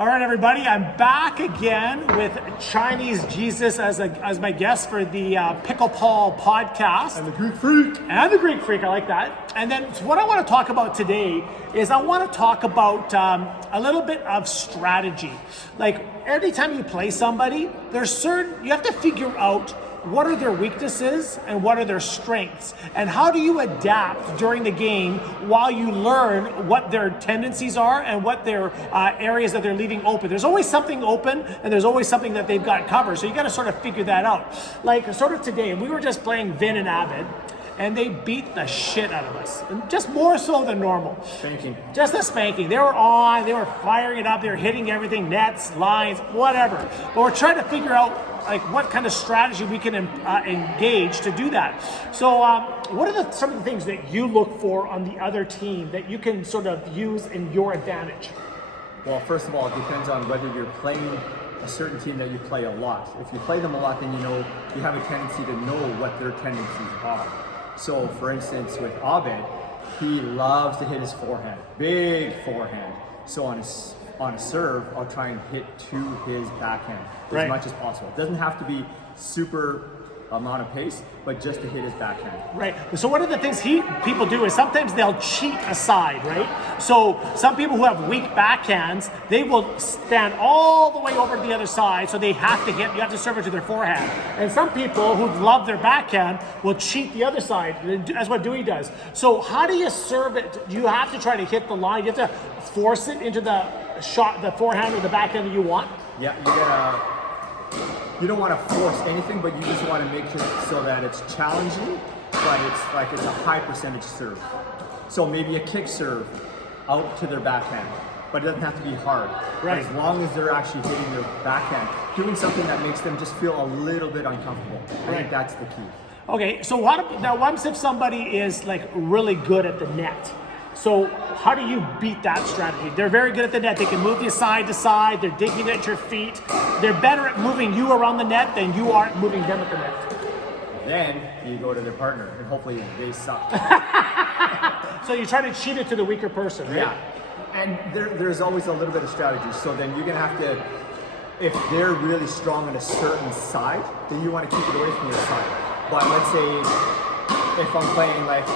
All right, everybody, I'm back again with Chinese Jesus as my guest for the Pickleball podcast. And the Greek Freak. And the Greek Freak, I like that. And then what I want to talk about today is I want to talk about a little bit of strategy. Like, every time you play somebody, you have to figure out what are their weaknesses and what are their strengths, and how do you adapt during the game while you learn what their tendencies are and what their areas that they're leaving open. There's always something open and there's always something that they've got covered, so you got to sort of figure that out. Like sort of today, we were just playing Vin and Abed, and they beat the shit out of us, and just more so than normal. Spanking. Just a spanking. They were on, they were firing it up, they were hitting everything, nets, lines, whatever. But we're trying to figure out like what kind of strategy we can engage to do that. So what are some of the things that you look for on the other team that you can sort of use in your advantage? Well, first of all, it depends on whether you're playing a certain team that you play a lot. If you play them a lot, then you have a tendency to know what their tendencies are. So for instance, with Abed, he loves to hit his forehand, big forehand. So on a serve, I'll try and hit to his backhand as much as possible. It doesn't have to be super amount of pace, but just to hit his backhand. Right. So one of the things people do is sometimes they'll cheat a side, right? So some people who have weak backhands, they will stand all the way over to the other side, so they have to hit. You have to serve it to their forehand. And some people who love their backhand will cheat the other side. That's what Dewey does. So how do you serve it? You have to try to hit the line. You have to force it into the shot, the forehand or the backhand that you want. Yeah, you don't want to force anything, but you just want to make it so that it's challenging, but it's a high percentage serve. So maybe a kick serve out to their backhand, but it doesn't have to be hard. Right. But as long as they're actually hitting their backhand, doing something that makes them just feel a little bit uncomfortable. I think that's the key. Okay, so what if somebody is like really good at the net? So how do you beat that strategy? They're very good at the net. They can move you side to side. They're digging at your feet. They're better at moving you around the net than you are at moving them at the net. Then you go to their partner, and hopefully they suck. So you try to cheat it to the weaker person, right? Yeah, and there's always a little bit of strategy. So then you're going to have to, if they're really strong on a certain side, then you want to keep it away from your side. But let's say if I'm playing like,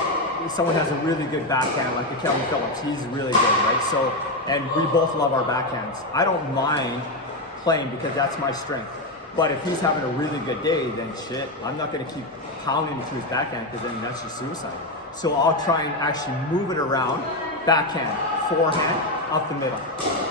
someone has a really good backhand, like the Kevin Phillips, he's really good, right? So, and we both love our backhands. I don't mind playing because that's my strength. But if he's having a really good day, then shit, I'm not going to keep pounding into his backhand because then that's just suicide. So I'll try and actually move it around, backhand, forehand, up the middle,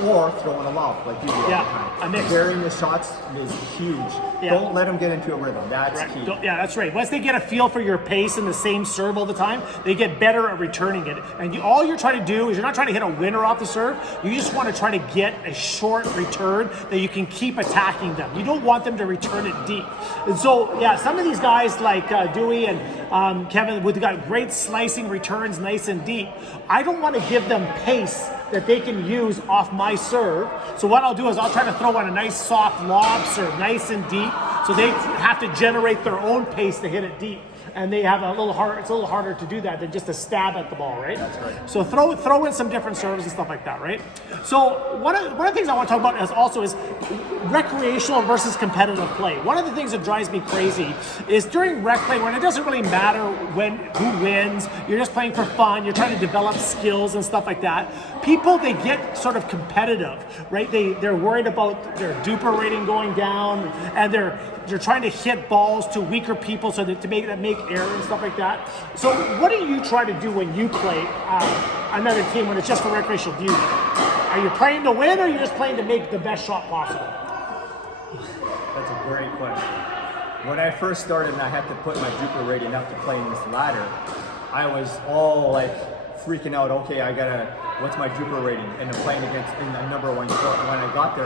or throwing a lob like you do all the time. Varying the shots is huge. Yeah. Don't let them get into a rhythm. That's key. That's right. Once they get a feel for your pace and the same serve all the time, they get better at returning it. And all you're trying to do is you're not trying to hit a winner off the serve. You just want to try to get a short return that you can keep attacking them. You don't want them to return it deep. And so, yeah, some of these guys like Dewey and Kevin, they've got great slicing returns, nice and deep. I don't want to give them pace that they can use off my serve. So what I'll do is I'll try to throw on a nice soft lob serve, nice and deep, so they have to generate their own pace to hit it deep. And they have it's a little harder to do that than just to stab at the ball, right? That's right. So throw in some different serves and stuff like that, right? So one of the things I want to talk about is recreational versus competitive play. One of the things that drives me crazy is during rec play, when it doesn't really matter who wins, you're just playing for fun, you're trying to develop skills and stuff like that. People, they get sort of competitive, right? They're worried about their duper rating going down, and they're trying to hit balls to weaker people so that to make error and stuff like that. So what do you try to do when you play another team when it's just for recreational? Are you playing to win, or are you just playing to make the best shot possible? That's a great question. When I first started and I had to put my Jupiter rating up to play in this ladder, I was all like freaking out. Okay, what's my Jupiter rating? And I'm playing against in the number one sport. When I got there,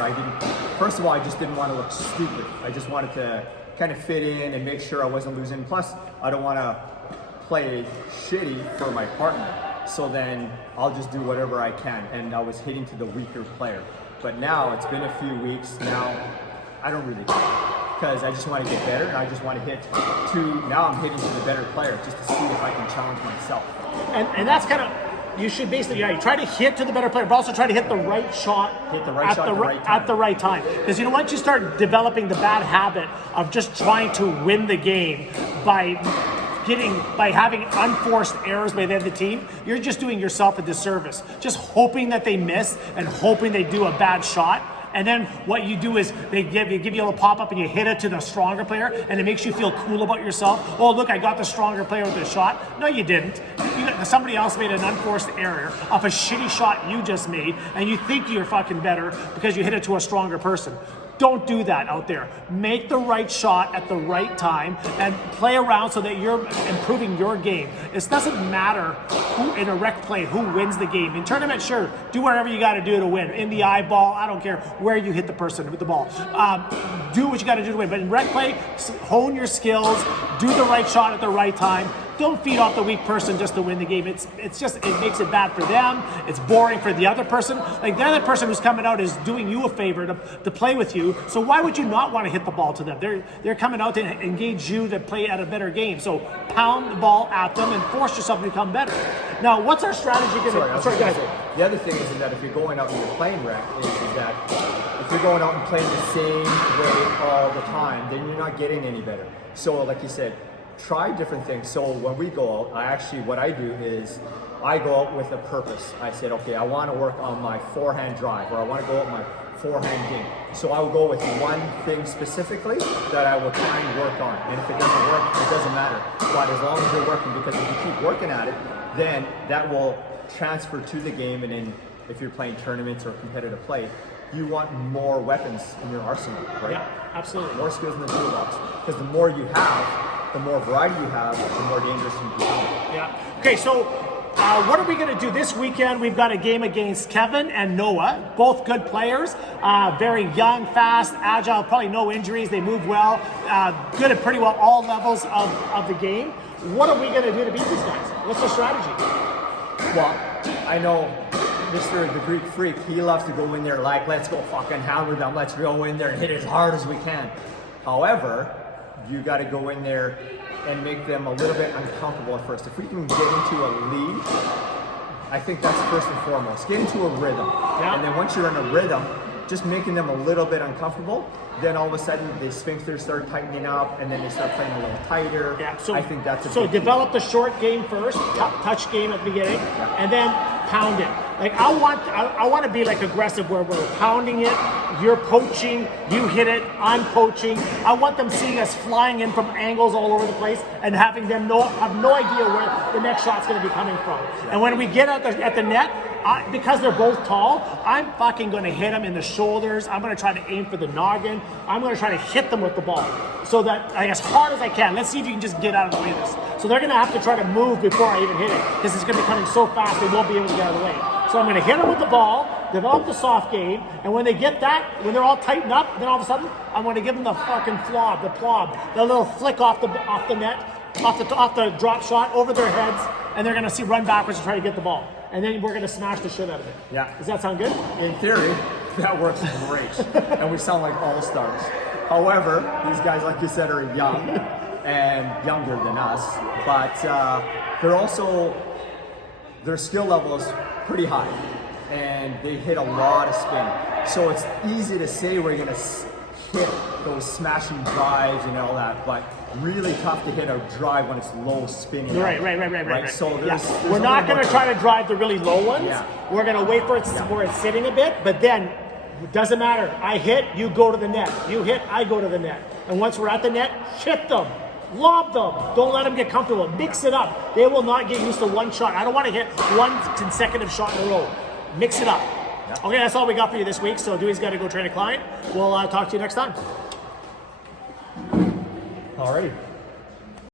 first of all, I just didn't want to look stupid. I just wanted to kind of fit in and make sure I wasn't losing. Plus, I don't want to play shitty for my partner. So then I'll just do whatever I can. And I was hitting to the weaker player. But now it's been a few weeks. Now I don't really care because I just want to get better. And I just want to hit now I'm hitting to the better player just to see if I can challenge myself. And that's kind of you should basically, you try to hit to the better player, but also try to hit the right shot, at the right time. Because once you start developing the bad habit of just trying to win the game by having unforced errors by the other team, you're just doing yourself a disservice. Just hoping that they miss and hoping they do a bad shot. And then what you do is they give you a little pop-up and you hit it to the stronger player, and it makes you feel cool about yourself. Oh, look, I got the stronger player with the shot. No, you didn't. Somebody else made an unforced error off a shitty shot you just made, and you think you're fucking better because you hit it to a stronger person. Don't do that out there. Make the right shot at the right time and play around so that you're improving your game. It doesn't matter who in a rec play who wins the game. In tournament, sure, do whatever you got to do to win. In the eyeball, I don't care where you hit the person with the ball. Do what you got to do to win. But in rec play, hone your skills, do the right shot at the right time. Don't feed off the weak person just to win the game. It makes it bad for them. It's boring for the other person. Like the other person who's coming out is doing you a favor to play with you. So why would you not want to hit the ball to them? They're coming out to engage you to play at a better game. So pound the ball at them and force yourself to become better. Now, what's our strategy going to? Sorry, guys. The other thing is that if you're going out and you're playing rec, is that if you're going out and playing the same way all the time, then you're not getting any better. So, like you said, try different things. So when we go out, what I do is I go out with a purpose. I said, okay, I want to work on my forehand drive, or I want to go out my forehand game. So I will go with one thing specifically that I will try and work on. And if it doesn't work, it doesn't matter. But as long as you're working, because if you keep working at it, then that will transfer to the game. And then if you're playing tournaments or competitive play, you want more weapons in your arsenal, right? Yeah, absolutely. More skills in the toolbox. Because the more you have, the more variety you have, the more dangerous you become. Yeah. Okay, so what are we going to do this weekend? We've got a game against Kevin and Noah, both good players, very young, fast, agile, probably no injuries. They move well, good at pretty well all levels of the game. What are we going to do to beat these guys? What's the strategy? Well, I know Mr. the Greek Freak, he loves to go in there like, let's go fucking hammer them. Let's go in there and hit as hard as we can. However, you got to go in there and make them a little bit uncomfortable at first. If we can get into a lead, I think that's first and foremost. Get into a rhythm. Yeah. And then once you're in a rhythm, just making them a little bit uncomfortable, then all of a sudden the sphincters start tightening up and then they start playing a little tighter. Yeah, so I think that's a so develop the short game first, touch game at the beginning, and then pound it. Like I want to be like aggressive where we're pounding it, you're poaching, you hit it, I'm poaching. I want them seeing us flying in from angles all over the place and having them have no idea where the next shot's going to be coming from. And when we get at the net, because they're both tall, I'm fucking going to hit them in the shoulders. I'm going to try to aim for the noggin. I'm going to try to hit them with the ball so that as hard as I can. Let's see if you can just get out of the way of this. So they're going to have to try to move before I even hit it because it's going to be coming so fast they won't be able to get out of the way. So I'm going to hit them with the ball, develop the soft game, and when they get that, when they're all tightened up, then all of a sudden I'm going to give them the fucking plop, the little flick off the net, off the drop shot over their heads, and they're going to run backwards and try to get the ball. And then we're going to smash the shit out of it. Yeah. Does that sound good? In theory, that works great. And we sound like all-stars. However, these guys, like you said, are young and younger than us. But their skill level is pretty high. And they hit a lot of spin. So it's easy to say we're going to hit those smashing drives and all that, but really tough to hit a drive when it's low spinning. Right. So we're not going to try to drive the really low ones. Yeah. We're going to wait for it where it's sitting a bit, but then it doesn't matter. I hit, you go to the net. You hit, I go to the net. And once we're at the net, hit them. Lob them. Don't let them get comfortable. Mix it up. They will not get used to one shot. I don't want to hit one consecutive shot in a row. Mix it up. Yeah. Okay, that's all we got for you this week. So Dewey's got to go train a client. We'll talk to you next time. Alrighty.